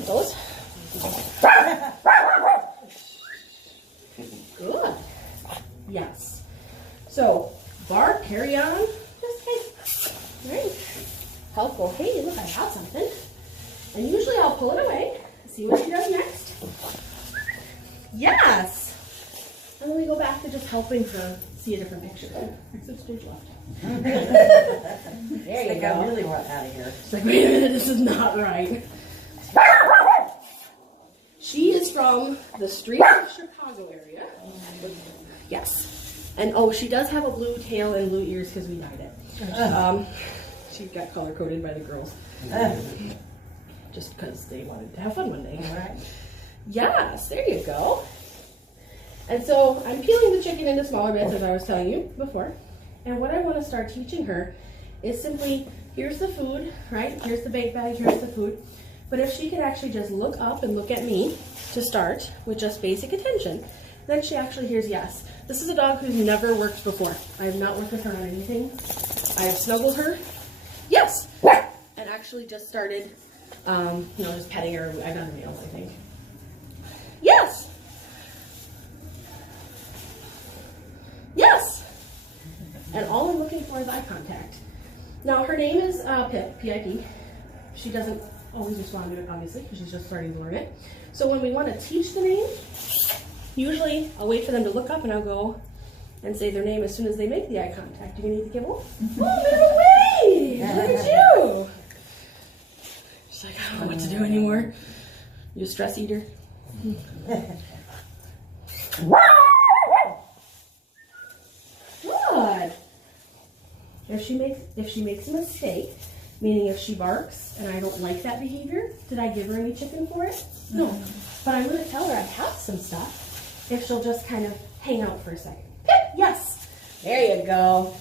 Those. Good. Yes. So, bark, carry on. Just hey. Right. Help go, hey, look, I have something. And usually I'll pull it away, see what she does next. Yes. And then we go back to just helping her see a different picture. Except stage left. There you go. I really want out of here. She's like, wait a minute, this is not right. She is from the streets of Chicago area. Yes. And oh, she does have a blue tail and blue ears because we dyed it. She got color coded by the girls. Just because they wanted to have fun one day. Right. Yes, there you go. And so I'm peeling the chicken into smaller bits, as I was telling you before. And what I want to start teaching her is simply, here's the food, right? Here's the bait bag, here's the food. But if she could actually just look up and look at me to start with just basic attention, then she actually hears yes. This is a dog who's never worked before. I have not worked with her on anything. I have snuggled her, yes, and actually just started, just petting her. I've done her nails, I think. Yes. Yes. And all I'm looking for is eye contact. Now, her name is Pip, P-I-P. She doesn't always respond to it, obviously, because she's just starting to learn it. So when we want to teach the name, usually I'll wait for them to look up and I'll go and say their name as soon as they make the eye contact. You need to give a oh, little wave! Look at you! She's like, I don't know what to do anymore. You a stress eater? Good. If she makes a mistake, meaning if she barks and I don't like that behavior, did I give her any chicken for it? No. But I'm going to tell her I have some stuff if she'll just kind of hang out for a second. Yes. There you go.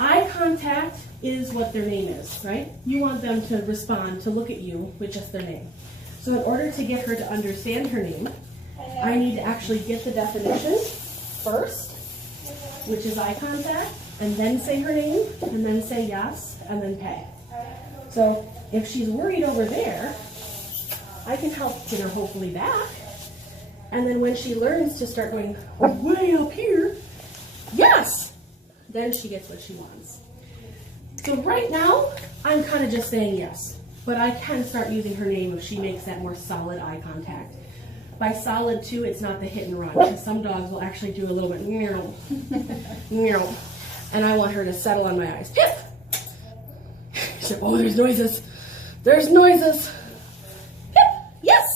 Eye contact is what their name is, right? You want them to respond, to look at you with just their name. So in order to get her to understand her name, I need to actually get the definition first, which is eye contact, and then say her name, and then say yes, and then pay. So if she's worried over there, I can help get her hopefully back. And then when she learns to start going way up here, yes, then she gets what she wants. So right now, I'm kind of just saying yes, but I can start using her name if she makes that more solid eye contact. By solid too, it's not the hit and run, because some dogs will actually do a little bit meow, meow, and I want her to settle on my eyes. Pip! She's like, oh, there's noises. There's noises. Pip! Yes!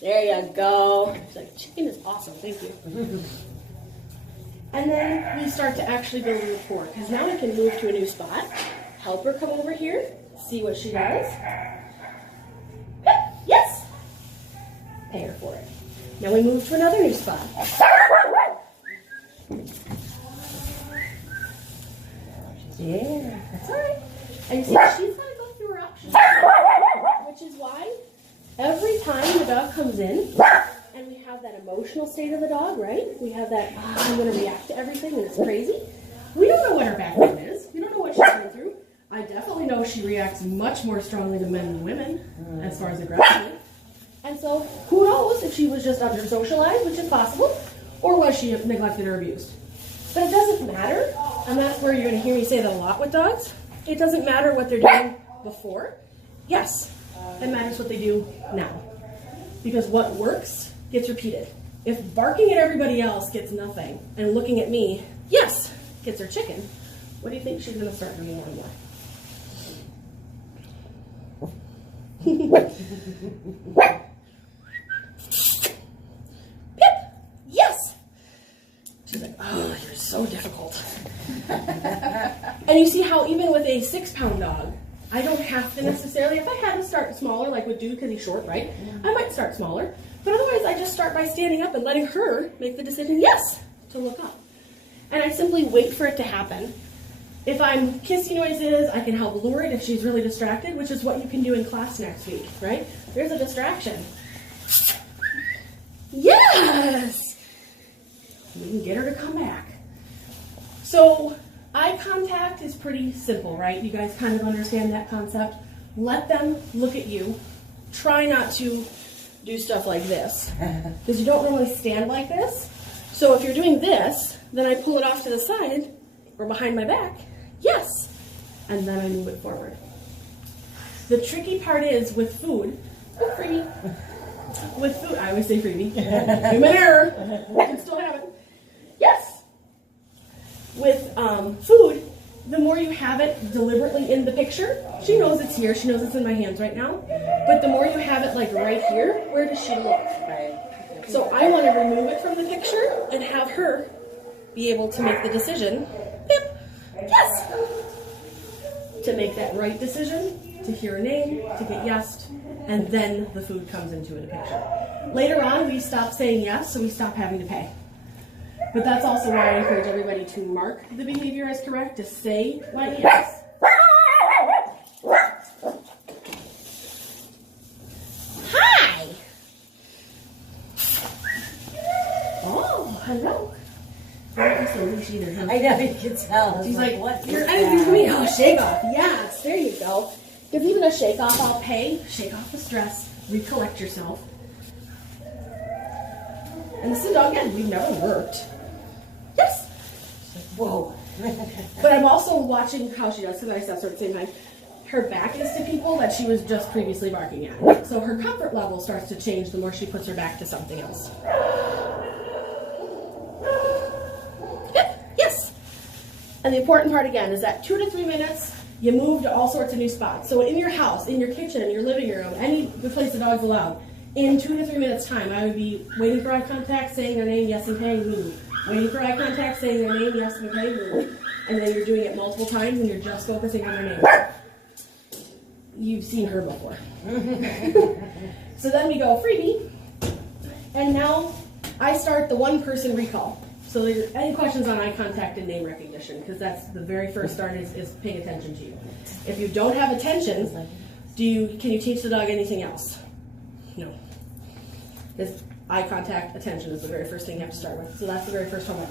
There you go. She's like, chicken is awesome, thank you. And then we start to actually build a rapport, because now we can move to a new spot, help her come over here, see what she does. Pip! Yes! Pay her for it. Now we move to another new spot. Yeah, that's all right. And you see, she's got to go through her options, which is why every time the dog comes in, and we have that emotional state of the dog, right? We have that, I'm going to react to everything and it's crazy. We don't know what her background is. We don't know what she's going through. I definitely know she reacts much more strongly to men than women, as far as aggression. And so, who knows if she was just under-socialized, which is possible, or was she neglected or abused. But it doesn't matter, and that's where you're going to hear me say that a lot with dogs. It doesn't matter what they're doing before. Yes, it matters what they do now. Because what works gets repeated. If barking at everybody else gets nothing, and looking at me, yes, gets her chicken, what do you think she's going to start doing more and more? Pip! Yes! She's like, oh, you're so difficult. And you see how even with a 6-pound dog, I don't have to necessarily, if I had to start smaller, like with Dude because he's short, right? I might start smaller. But otherwise, I just start by standing up and letting her make the decision, yes, to look up. And I simply wait for it to happen. If I'm kissy noises, I can help lure it if she's really distracted, which is what you can do in class next week, right? There's a distraction. Yes! We can get her to come back. So, eye contact is pretty simple, right? You guys kind of understand that concept. Let them look at you try not to do stuff like this because you don't normally stand like this. So if you're doing this, then I pull it off to the side or behind my back. Yes. And then I move it forward. The tricky part is with food, freebie. With food, I always say freebie. Human error. You can still have it. Yes. With food, the more you have it deliberately in the picture, she knows it's here. She knows it's in my hands right now. But the more you have it like right here, where does she look? So I want to remove it from the picture and have her be able to make the decision. Pip. Yes. To make that right decision, to hear a name, to get yes, and then the food comes into the picture. Later on, we stop saying yes, so we stop having to pay. But that's also why I encourage everybody to mark the behavior as correct, to say my yes. Hi! Oh, hello. Don't be so leash either, huh? I know, you can tell. She's like, what you're is anything for that? me? Oh, shake off. Yes, there you go. Because even a shake off, I'll pay. Shake off the stress. Recollect yourself. And this is a dog again. We've never worked. Yes. Whoa. But I'm also watching how she does, because I assess her at the same time. Her back is to people that she was just previously barking at. So her comfort level starts to change the more she puts her back to something else. Yep. Yes. And the important part again is that 2 to 3 minutes, you move to all sorts of new spots. So in your house, in your kitchen, in your living room, any place the dog's allowed, in 2 to 3 minutes time, I would be waiting for eye contact, saying their name, yes and paying, move. Waiting for eye contact, saying their name, yes and paying, move. And then you're doing it multiple times and you're just focusing on their name. You've seen her before. So then we go freebie. And now I start the one person recall. So there's any questions on eye contact and name recognition, because that's the very first start is paying attention to you. If you don't have attention, can you teach the dog anything else? No. Because eye contact, attention is the very first thing you have to start with. So that's the very first homework.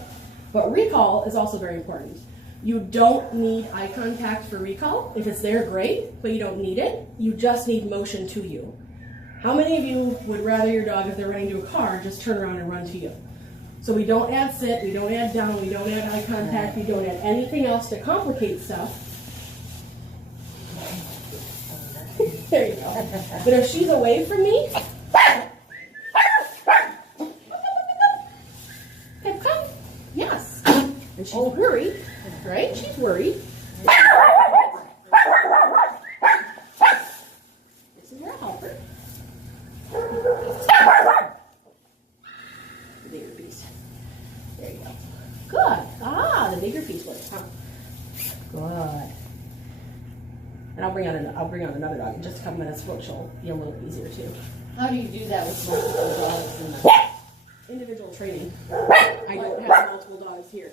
But recall is also very important. You don't need eye contact for recall. If it's there, great, but you don't need it. You just need motion to you. How many of you would rather your dog, if they're running to a car, just turn around and run to you? So we don't add sit, we don't add down, we don't add eye contact, we don't add anything else to complicate stuff. There you go. But if she's away from me, Pip, come. Yes. And she's worried, right? She's worried. This is your helper. The bigger piece. There you go. Good. Ah, the bigger piece was, huh? Good. And I'll bring on another dog in just a couple minutes, which will be a little easier too. How do you do that with multiple dogs? In the... Individual training. I don't have multiple dogs here.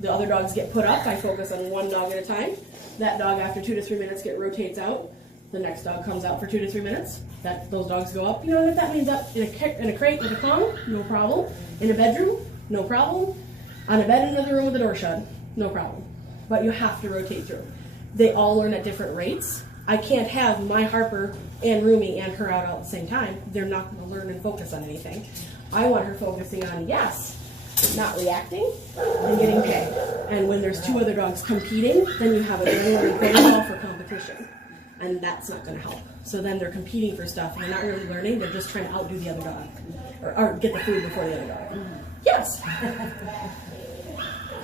The other dogs get put up. I focus on one dog at a time. That dog, after 2 to 3 minutes, rotates out. The next dog comes out for 2 to 3 minutes. Those dogs go up. You know, and if that means up in a crate with a Kong, no problem. In a bedroom, no problem. On a bed in another room with the door shut, no problem. But you have to rotate through. They all learn at different rates. I can't have my Harper and Rumi and her out at the same time. They're not going to learn and focus on anything. I want her focusing on yes, not reacting, and getting paid. And when there's 2 other dogs competing, then you have a general protocol for competition. And that's not going to help. So then they're competing for stuff, and they're not really learning, they're just trying to outdo the other dog. Or get the food before the other dog. Yes!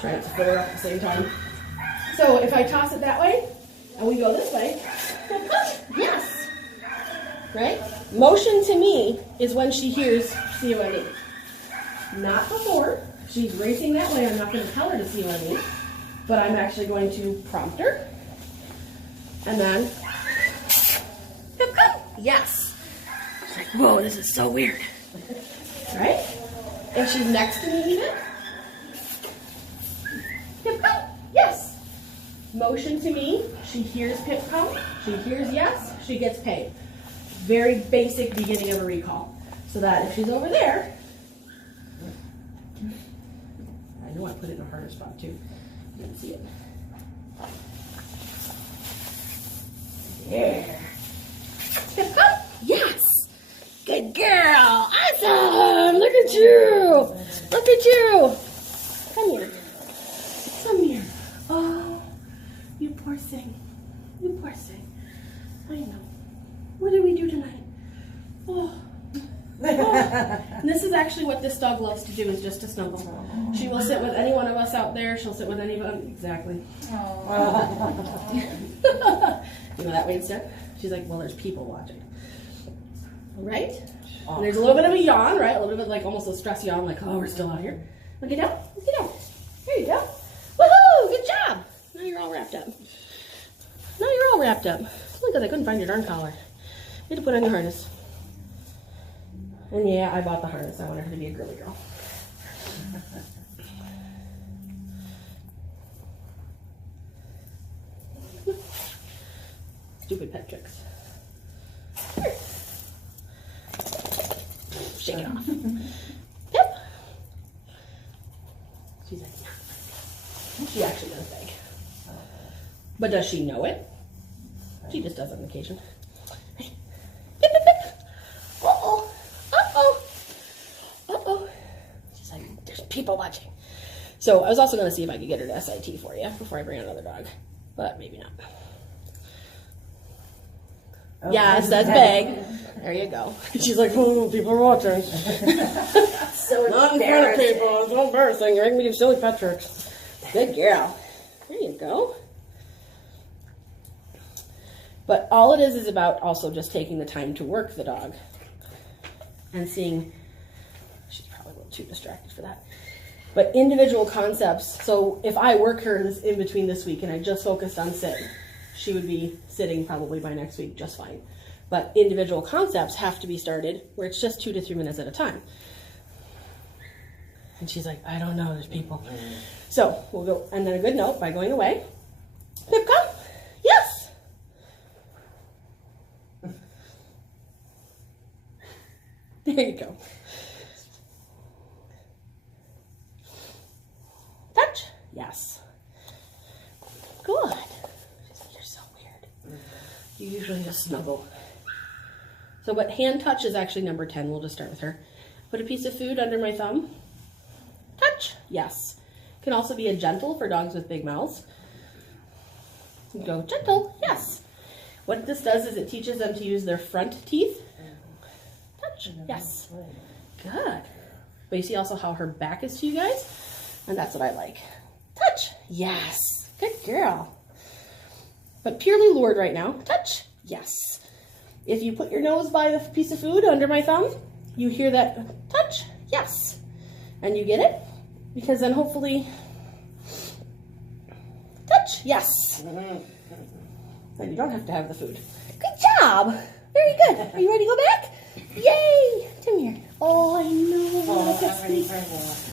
Trying to fill her up at the same time. So if I toss it that way, and we go this way, yes! Right? Motion to me is when she hears COME. Not before. She's racing that way. I'm not going to tell her to COME, but I'm actually going to prompt her. And then, Pip, come. Yes. She's like, whoa, this is so weird. Right? If she's next to me even, Pip, come. Yes. Motion to me. She hears Pip come. She hears yes. She gets paid. Very basic beginning of a recall. So that if she's over there, I know I put it in a harder spot too. You can see it. There. Pip, come. Yeah. Good girl. Awesome. Look at you. Look at you. Come here. Come here. Oh, you poor thing. You poor thing. I know. What did we do tonight? Oh. Oh. And this is actually what this dog loves to do, is just to snuggle. She will sit with any one of us out there. She'll sit with anyone. Exactly. You know that way instead? She's like, well, there's people watching. Right? And there's a little bit of a yawn, right? A little bit of like almost a stress yawn, like, oh, we're still out here. Look it down. Look it down. There you go. Woohoo! Good job. Now you're all wrapped up. Now you're all wrapped up. Look, because I couldn't find your darn collar. You had to put on your harness. And yeah, I bought the harness. I wanted her to be a girly girl. Stupid pet tricks. Here. Shake it off. Pip. She's like, no. She actually does beg. But does she know it? She just does on occasion. Pip, pip, pip. Uh-oh. Uh-oh. Uh-oh. She's like, there's people watching. So I was also going to see if I could get her to SIT for you before I bring another dog. But maybe not. Oh, yes, that's big. There you go. She's like, oh, people are watching. So Not in front of people. It's so embarrassing. You're making me do silly pet tricks. Good girl. There you go. But all it is about also just taking the time to work the dog. And seeing, she's probably a little too distracted for that. But individual concepts. So if I work her in between this week and I just focused on sit, she would be sitting probably by next week just fine. But individual concepts have to be started where it's just 2 to 3 minutes at a time. And she's like, I don't know, there's people. So we'll go, and then a good note by going away. Pip, come. Yes. There you go. Touch. Yes. Good. You're so weird. You usually just snuggle. So, but hand touch is actually number 10. We'll just start with her. Put a piece of food under my thumb. Touch. Yes. Can also be a gentle for dogs with big mouths. Go gentle. Yes. What this does is it teaches them to use their front teeth. Touch. Yes. Good. But you see also how her back is to you guys? And that's what I like. Touch. Yes. Good girl. But purely lured right now. Touch. Yes. If you put your nose by the piece of food under my thumb, you hear that touch. Yes. And you get it? Because then hopefully, touch. Yes. Then you don't have to have the food. Good job. Very good. Are you ready to go back? Yay. Come here. Oh, I know. Oh, I'm ready for more.